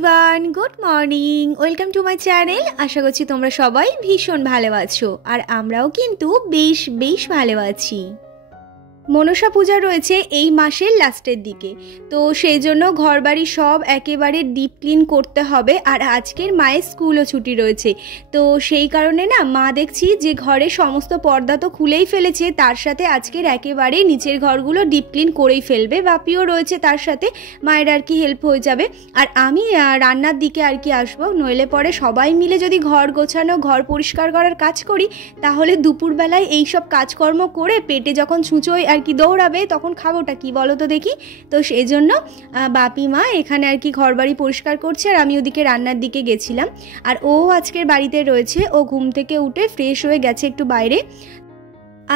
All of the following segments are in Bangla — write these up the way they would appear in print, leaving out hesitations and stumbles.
Everyone, good morning. Welcome to my channel. আশা করছি তোমরা সবাই ভীষণ ভালো আছো, আর আমরাও কিন্তু বেশ বেশ ভালো আছি। মনসা পূজা রয়েছে এই মাসের লাস্টের দিকে, তো সেই জন্য ঘরবাড়ি সব একেবারে ডিপ ক্লিন করতে হবে। আর আজকের মায়ের স্কুলও ছুটি রয়েছে, তো সেই কারণে না মা দেখছি যে ঘরে সমস্ত পর্দা তো খুলেই ফেলেছে, তার সাথে আজকের একেবারে নিচের ঘরগুলো ডিপ ক্লিন করেই ফেলবে। বাপিও রয়েছে তার সাথে, মায়ের আর কি হেল্প হয়ে যাবে। আর আমি রান্নার দিকে আর কি আসবো, নইলে পরে সবাই মিলে যদি ঘর গোছানো ঘর পরিষ্কার করার কাজ করি, তাহলে দুপুরবেলায় এইসব কাজকর্ম করে পেটে যখন ছুঁচোয় আর কি দৌড়াবে, তখন খাবোটা কি বলো তো দেখি। তো সেই জন্য বাপি মা এখানে আর কি ঘর বাড়ি পরিষ্কার করছে, আর আমি ওদিকে রান্নার দিকে গেছিলাম। আর ও আজকের বাড়িতে রয়েছে, ও ঘুম থেকে উঠে ফ্রেশ হয়ে গেছে একটু বাইরে।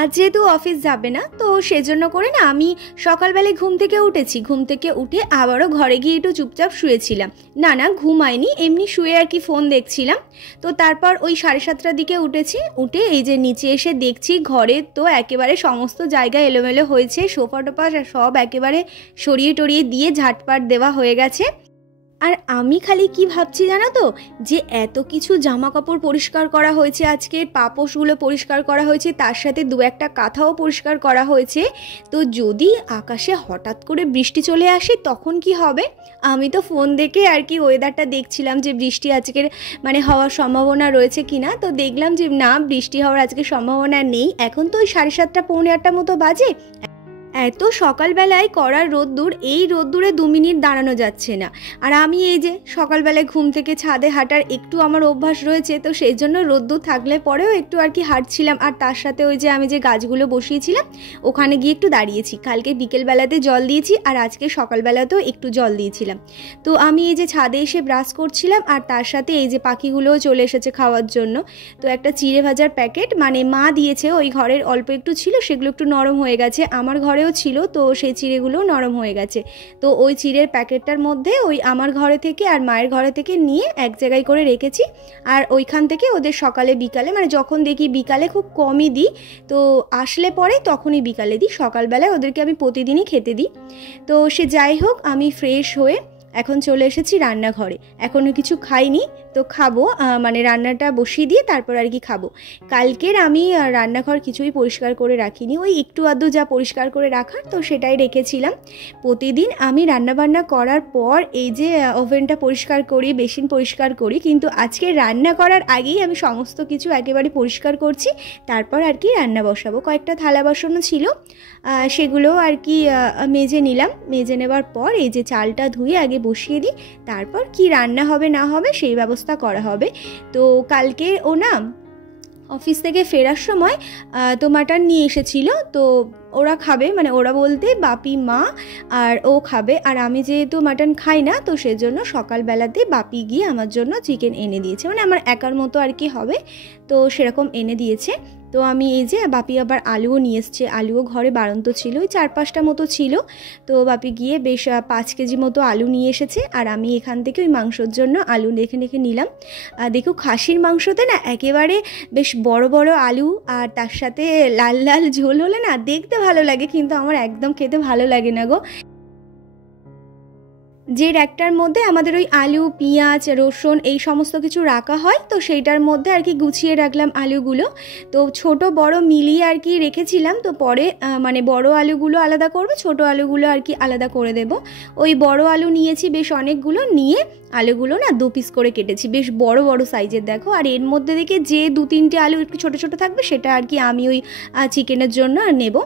আজ যেহেতু অফিস যাবে না, তো সেজন্য করে না আমি সকালবেলায় ঘুম থেকে উঠেছি। ঘুম থেকে উঠে আবারও ঘরে গিয়ে একটু চুপচাপ শুয়েছিলাম। না ঘুমাইনি, এমনি শুয়ে আর কি ফোন দেখছিলাম। তো তারপর ওই 7:30টার দিকে উঠেছি। উঠে এই যে নিচে এসে দেখছি ঘরে তো একেবারে সমস্ত জায়গায় এলোমেলো হয়েছে, সোফা টোফা সব একেবারে সরিয়ে টরিয়ে দিয়ে ঝাটপাট দেওয়া হয়ে গেছে। আর আমি খালি কি ভাবছি জানো তো, যে এত কিছু জামা কাপড় পরিষ্কার করা হয়েছে, আজকে পাপোশগুলো পরিষ্কার করা হয়েছে, তার সাথে দু একটা কাঁথাও পরিষ্কার করা হয়েছে। তো যদি আকাশে হঠাৎ করে বৃষ্টি চলে আসে তখন কি হবে? আমি তো ফোন দেখে আর কি ওয়েদারটা দেখছিলাম যে বৃষ্টি আজকের মানে হওয়ার সম্ভাবনা রয়েছে কিনা। তো দেখলাম যে না, বৃষ্টি হওয়ার আজকে সম্ভাবনা নেই। এখন তো ওই 7:30 পৌনে 8টা মতো বাজে। এত সকালবেলায় করার রোদ্দুর, এই রোদ্দুরে 2 মিনিট দাঁড়ানো যাচ্ছে না। আর আমি এই যে সকালবেলায় ঘুম থেকে ছাদে হাঁটার একটু আমার অভ্যাস রয়েছে, তো সেই জন্য রোদ্দুর থাকলে পরেও একটু আর কি হাঁটছিলাম। আর তার সাথে ওই যে আমি যে গাছগুলো বসিয়েছিলাম ওখানে গিয়ে একটু দাঁড়িয়েছি। কালকে বিকেলবেলাতে জল দিয়েছি, আর আজকে সকালবেলাতেও একটু জল দিয়েছিলাম। তো আমি এই যে ছাদে এসে ব্রাশ করছিলাম, আর তার সাথে এই যে পাখিগুলোও চলে এসেছে খাওয়ার জন্য। তো একটা চিড়ে ভাজার প্যাকেট মানে মা দিয়েছে, ওই ঘরের অল্প একটু ছিল, সেগুলো একটু নরম হয়ে গেছে। আমার ঘরে ছিল, তো সেই চিড়েগুলো নরম হয়ে গেছে। তো ওই চিড়ের প্যাকেটটার মধ্যে ওই আমার ঘরে থেকে আর মায়ের ঘরে থেকে নিয়ে এক জায়গায় করে রেখেছি। আর ওইখান থেকে ওদের সকালে বিকালে মানে যখন দেখি বিকালে খুব কমই দিই, তো আসলে পরে তখনই বিকালে দিই। সকালবেলায় ওদেরকে আমি প্রতিদিনই খেতে দিই। তো সে যাই হোক, আমি ফ্রেশ হয়ে এখন চলে এসেছি রান্নাঘরে। এখনও কিছু খাইনি, তো খাবো মানে রান্নাটা বসিয়ে দিয়ে তারপর আর কি খাবো। কালকের আমি রান্নাঘর কিছুই পরিষ্কার করে রাখিনি, ওই একটু আধটু যা পরিষ্কার করে রাখার তো সেটাই রেখেছিলাম। প্রতিদিন আমি রান্নাবান্না করার পর এই যে ওভেনটা পরিষ্কার করি, বেসিন পরিষ্কার করি, কিন্তু আজকে রান্না করার আগেই আমি সমস্ত কিছু একেবারে পরিষ্কার করছি। তারপর আর কি রান্না বসাবো। কয়েকটা থালা বাসনও ছিল, সেগুলো আর কি মেজে নিলাম। মেজে নেবার পর এই যে চালটা ধুয়ে আগে বসিয়ে দিই, তারপর কি রান্না হবে না হবে সেই ব্যবস্থা করা হবে। তো কালকে ও না অফিস থেকে ফেরার সময় তো মাটন নিয়ে এসেছিল, তো ওরা খাবে, মানে ওরা বলতে বাপি মা আর ও খাবে। আর আমি যেহেতু মাটন খাই না, তো সেজন্য সকালবেলাতে বাপি গিয়ে আমার জন্য চিকেন এনে দিয়েছে, মানে আমার একার মতো আর কি হবে, তো সেরকম এনে দিয়েছে। তো আমি এই যে বাপি আবার আলুও নিয়ে এসছে, আলুও ঘরে বাড়ন্ত ছিল, ওই 4-5টা মতো ছিল। তো বাপি গিয়ে বেশ 5 কেজি মতো আলু নিয়ে এসেছে, আর আমি এখান থেকে ওই মাংসর জন্য আলু দেখে নিলাম। দেখো খাসির মাংসতে না একেবারে বেশ বড় বড় আলু, আর তার সাথে লাল লাল ঝোল হলে না দেখতে ভালো লাগে, কিন্তু আমার একদম খেতে ভালো লাগে না গো। যে র্যাকটার মধ্যে আমাদের ওই আলু পেঁয়াজ রসুন এই সমস্ত কিছু রাখা হয়, তো সেইটার মধ্যে আর কি গুছিয়ে রাখলাম আলুগুলো। তো ছোট বড় মিলিয়ে আর কি রেখেছিলাম। তো পরে মানে বড় আলুগুলো আলাদা করব, ছোট আলুগুলো আর কি আলাদা করে দেব। ওই বড় আলু নিয়েছি বেশ অনেকগুলো, নিয়ে আলুগুলো না 2 পিস করে কেটেছি, বেশ বড় বড় সাইজের দেখো। আর এর মধ্যে থেকে যে 2-3টে আলু একটু ছোট ছোট থাকবে, সেটা আর কি আমি ওই চিকেনের জন্য নেব।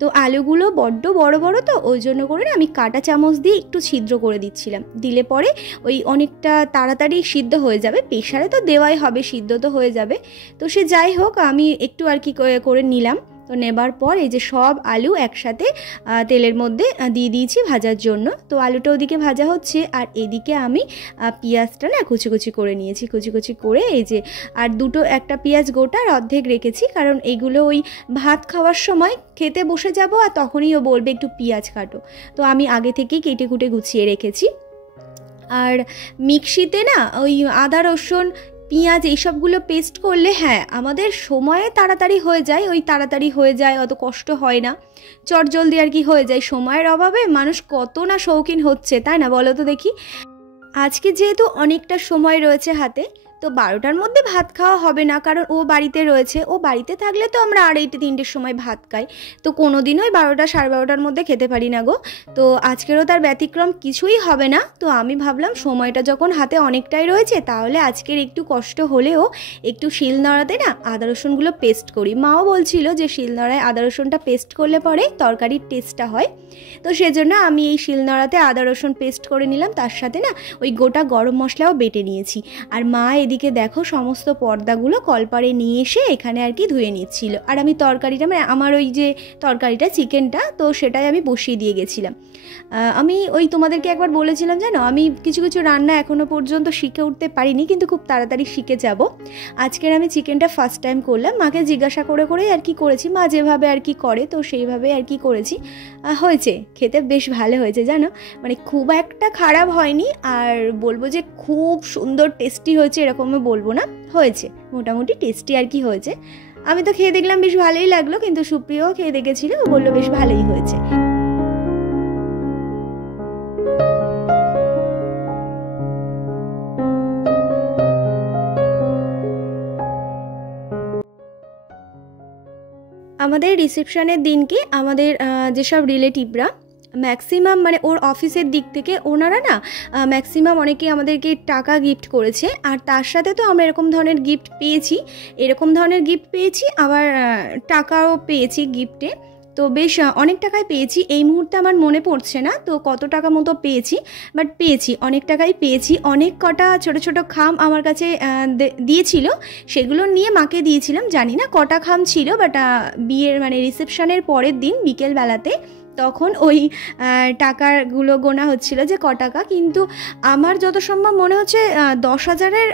তো আলুগুলো বড্ড বড় বড়, তো ওই জন্য করে না আমি কাঁটা চামচ দিয়ে একটু ছিদ্র করে দিচ্ছিলাম। দিলে পরে ওই অনেকটা তাড়াতাড়ি সিদ্ধ হয়ে যাবে, প্রেশারে তো দেওয়াই হবে, সিদ্ধ তো হয়ে যাবে। তো সে যাই হোক, আমি একটু আর কি করে নিলাম। তো নেবার পর এই যে সব আলু একসাথে তেলের মধ্যে দিয়ে দিয়েছি ভাজার জন্য। তো আলুটা ওদিকে ভাজা হচ্ছে, আর এদিকে আমি পেঁয়াজটা না কুচি কুচি করে নিয়েছি, কুচি কুচি করে এই যে। আর একটা পেঁয়াজ গোটার অর্ধেক রেখেছি, কারণ এগুলো ওই ভাত খাওয়ার সময় খেতে বসে যাব, আর তখনই ও বলবে একটু পেঁয়াজ কাটো। তো আমি আগে থেকেই কেটে কুটে গুছিয়ে রেখেছি। আর মিক্সিতে না ওই আদা রসুন পেঁয়াজ এইসবগুলো পেস্ট করলে হ্যাঁ আমাদের সময়ে তাড়াতাড়ি হয়ে যায়, অত কষ্ট হয় না, চটজলদি আর কি হয়ে যায়। সময়ের অভাবে মানুষ কত না শৌখিন হচ্ছে, তাই না বলো তো দেখি। আজকে যেহেতু অনেকটা সময় রয়েছে হাতে, তো 12টার মধ্যে ভাত খাওয়া হবে না, কারণ ও বাড়িতে রয়েছে। ও বাড়িতে থাকলে তো আমরা 2:30-3টের সময় ভাত খাই, তো কোনো দিনই 12টা 12:30টার মধ্যে খেতে পারি না গো। তো আজকেরও তার ব্যতিক্রম কিছুই হবে না। তো আমি ভাবলাম সময়টা যখন হাতে অনেকটাই রয়েছে, তাহলে আজকের একটু কষ্ট হলেও একটু শিলনোড়াতে না আদা রসুনগুলো পেস্ট করি। মাও বলছিল যে শিলনোড়ায় আদা রসুনটা পেস্ট করলে পরে তরকারির টেস্টটা হয়। তো সেজন্য আমি এই শিলনোড়াতে আদা রসুন পেস্ট করে নিলাম, তার সাথে না ওই গোটা গরম মশলাও বেটে নিয়েছি। আর মা এদিকে দেখো সমস্ত পর্দাগুলো কলপারে নিয়ে এসে এখানে আর কি ধুয়ে নিচ্ছিল। আর আমি তরকারিটা, মানে আমার ওই যে তরকারিটা চিকেনটা, তো সেটাই আমি বসিয়ে দিয়ে গেছিলাম। আমি ওই তোমাদেরকে একবার বলেছিলাম জানো, আমি কিছু কিছু রান্না এখনও পর্যন্ত শিখে উঠতে পারিনি, কিন্তু খুব তাড়াতাড়ি শিখে যাব। আজকের আমি চিকেনটা ফার্স্ট টাইম করলাম, মাকে জিজ্ঞাসা করে করেই আর কি করেছি, মা যেভাবে আর কি করে তো সেইভাবে আর কি করেছি। হয়েছে, খেতে বেশ ভালো হয়েছে জানো, মানে খুব একটা খারাপ হয়নি। আর বলবো যে খুব সুন্দর টেস্টি হয়েছে এরকমও বলবো না, হয়েছে মোটামুটি টেস্টি আর কি হয়েছে। আমি তো খেয়ে দেখলাম বেশ ভালোই লাগলো, কিন্তু সুপ্রিয়াও খেয়ে দেখেছিল, ও বললো বেশ ভালোই হয়েছে। আমাদের রিসেপশনের দিনকে আমাদের যেসব রিলেটিভরা ম্যাক্সিমাম, মানে ওর অফিসের দিক থেকে ওনারা না ম্যাক্সিমাম অনেকেই আমাদেরকে টাকা গিফট করেছে। আর তার সাথে তো আমরা এরকম ধরনের গিফট পেয়েছি, আবার টাকাও পেয়েছি গিফটে। তো বেশ অনেক টাকায় পেয়েছি, এই মুহূর্তে আমার মনে পড়ছে না তো কত টাকা মতো পেয়েছি, বাট পেয়েছি, অনেক টাকাই পেয়েছি। অনেক কটা ছোট ছোট খাম আমার কাছে দিয়েছিল, সেগুলো নিয়ে মাকে দিয়েছিলাম। জানি না কটা খাম ছিল, বাট বিয়ের মানে রিসেপশনের পরের দিন বিকেলবেলাতে তখন ওই টাকাগুলো গোনা হচ্ছিল যে ক টাকা, কিন্তু আমার যত সম্ভব মনে হচ্ছে 10,000-এর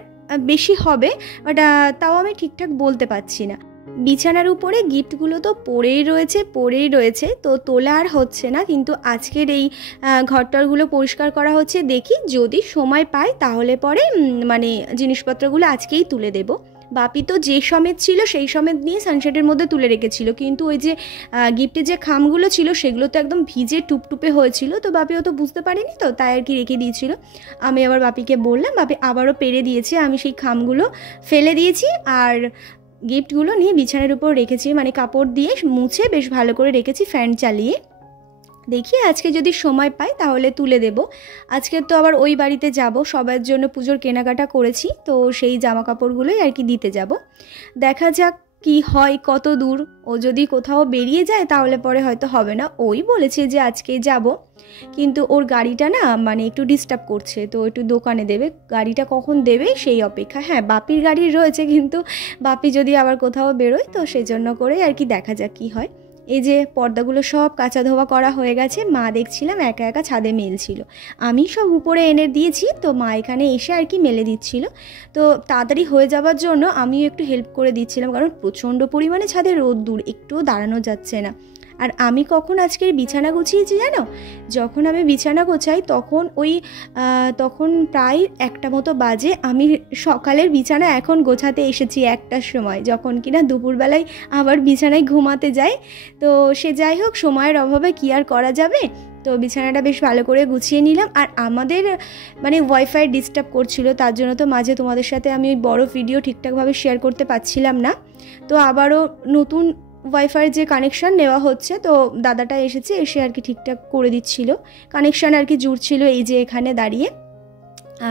বেশি হবে, বাট তাও আমি ঠিকঠাক বলতে পারছি না। বিছানার উপরে গিফটগুলো তো পড়েই রয়েছে, তো তোলা আর হচ্ছে না। কিন্তু আজকের এই ঘরটরগুলো পরিষ্কার করা হচ্ছে, দেখি যদি সময় পাই তাহলে পরে মানে জিনিসপত্রগুলো আজকেই তুলে দেব। বাপি তো যে সমেত ছিল সেই সমেত নিয়ে সানশেডের মধ্যে তুলে রেখেছিল, কিন্তু ওই যে গিফটের যে খামগুলো ছিল সেগুলো তো একদম ভিজে টুপটুপে হয়েছিল, তো বাপিও তো বুঝতে পারেনি, তো তাই আর কি রেখে দিয়েছিল। আমি আবার বাপিকে বললাম, বাপি আবারও পেরে দিয়েছে। আমি সেই খামগুলো ফেলে দিয়েছি আর গিফটগুলো নিয়ে বিছানার উপর রেখেছি, মানে কাপড় দিয়ে মুছে বেশ ভালো করে রেখেছি ফ্যান চালিয়ে। দেখি আজকে যদি সময় পাই তাহলে তুলে দেব। আজকে তো আবার ওই বাড়িতে যাব, সবার জন্য পুজোর কেনাকাটা করেছি, তো সেই জামা কাপড়গুলোই আর কি দিতে যাব। দেখা যাক কি হয়, কত দূর। ও যদি কোথাও বেরিয়ে যায় তাহলে পরে হয়তো হবে না। ওই বলেছে যে আজকে যাব, কিন্তু ওর গাড়িটা না মানে একটু ডিস্টার্ব করছে, তো একটু দোকানে দেবে। গাড়িটা কখন দেবে সেই অপেক্ষা। হ্যাঁ, বাপির গাড়ি রয়েছে, কিন্তু বাপি যদি আবার কোথাও বেরোয় তো সেই জন্য করেই আর কি দেখা যাক কী হয়। এই যে পর্দাগুলো সব কাচা ধোয়া করা হয়ে গেছে, মা দেখছিলাম একা একা ছাদে মেলছিল, আমি সব উপরে এনে দিয়েছি, তো মা এখানে এসে আর কি মেলে দিচ্ছিল। তো তাড়াতাড়ি হয়ে যাওয়ার জন্য আমিও একটু হেল্প করে দিচ্ছিলাম, কারণ প্রচণ্ড পরিমাণে ছাদে রোদ্দুর, একটুও দাঁড়ানো যাচ্ছে না। আর আমি কখন আজকের বিছানা গুছিয়েছি জানো, যখন আমি বিছানা গোছাই তখন প্রায় 1টা মতো বাজে। আমি সকালের বিছানা এখন গোছাতে এসেছি 1টার সময়, যখন কিনা দুপুরবেলায় আবার বিছানায় ঘুমাতে যাই। তো সে যাই হোক, সময়ের অভাবে কি আর করা যাবে। তো বিছানাটা বেশ ভালো করে গুছিয়ে নিলাম। আর আমাদের মানে ওয়াইফাই ডিস্টার্ব করছিল, তার জন্য তো মাঝে তোমাদের সাথে আমি ওই বড় ভিডিও ঠিকঠাকভাবে শেয়ার করতে পারছিলাম না। তো আবারও নতুন ওয়াইফাইয়ের যে কানেকশান নেওয়া হচ্ছে, তো দাদাটা এসে আর কি ঠিকঠাক করে দিচ্ছিল, কানেকশান আর কি জুড়ছিল এই যে এখানে দাঁড়িয়ে।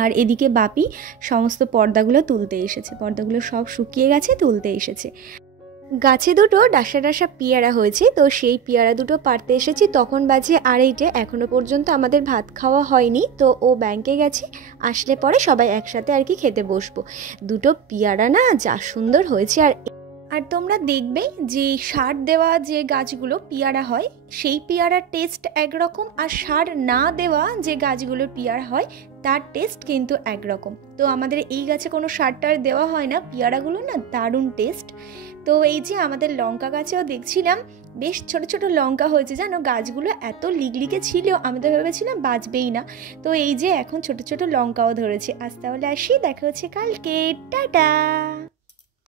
আর এদিকে বাপি সমস্ত পর্দাগুলো তুলতে এসেছে, পর্দাগুলো সব শুকিয়ে গেছে, তুলতে এসেছে। গাছে দুটো ডাসা ডাসা পেয়ারা হয়েছে, তো সেই পেয়ারা দুটো পাড়তে এসেছি। তখন বাজে 2:30, এখনও পর্যন্ত আমাদের ভাত খাওয়া হয়নি। তো ও ব্যাংকে গেছে, আসলে পরে সবাই একসাথে আর কি খেতে বসবো। দুটো পেয়ারা না যা সুন্দর হয়েছে। আর তোমরা দেখবে যে সার দেওয়া যে গাছগুলো পেয়ারা হয়, সেই পেয়ারার টেস্ট একরকম, আর সার না দেওয়া যে গাছগুলোর পেয়ারা হয় তার টেস্ট কিন্তু একরকম। তো আমাদের এই গাছে কোনো সারটার দেওয়া হয় না, পেয়ারাগুলো না দারুণ টেস্ট। তো এই যে আমাদের লঙ্কা গাছেও দেখছিলাম বেশ ছোট ছোট লঙ্কা হয়েছে জানো, গাছগুলো এত লিগলিকে ছিল, আমি তো ভেবেছিলাম বাঁচবেই না। তো এই যে এখন ছোট ছোট লঙ্কাও ধরেছে। আজ তাহলে আসি, দেখা হচ্ছে কালকে, টাটা।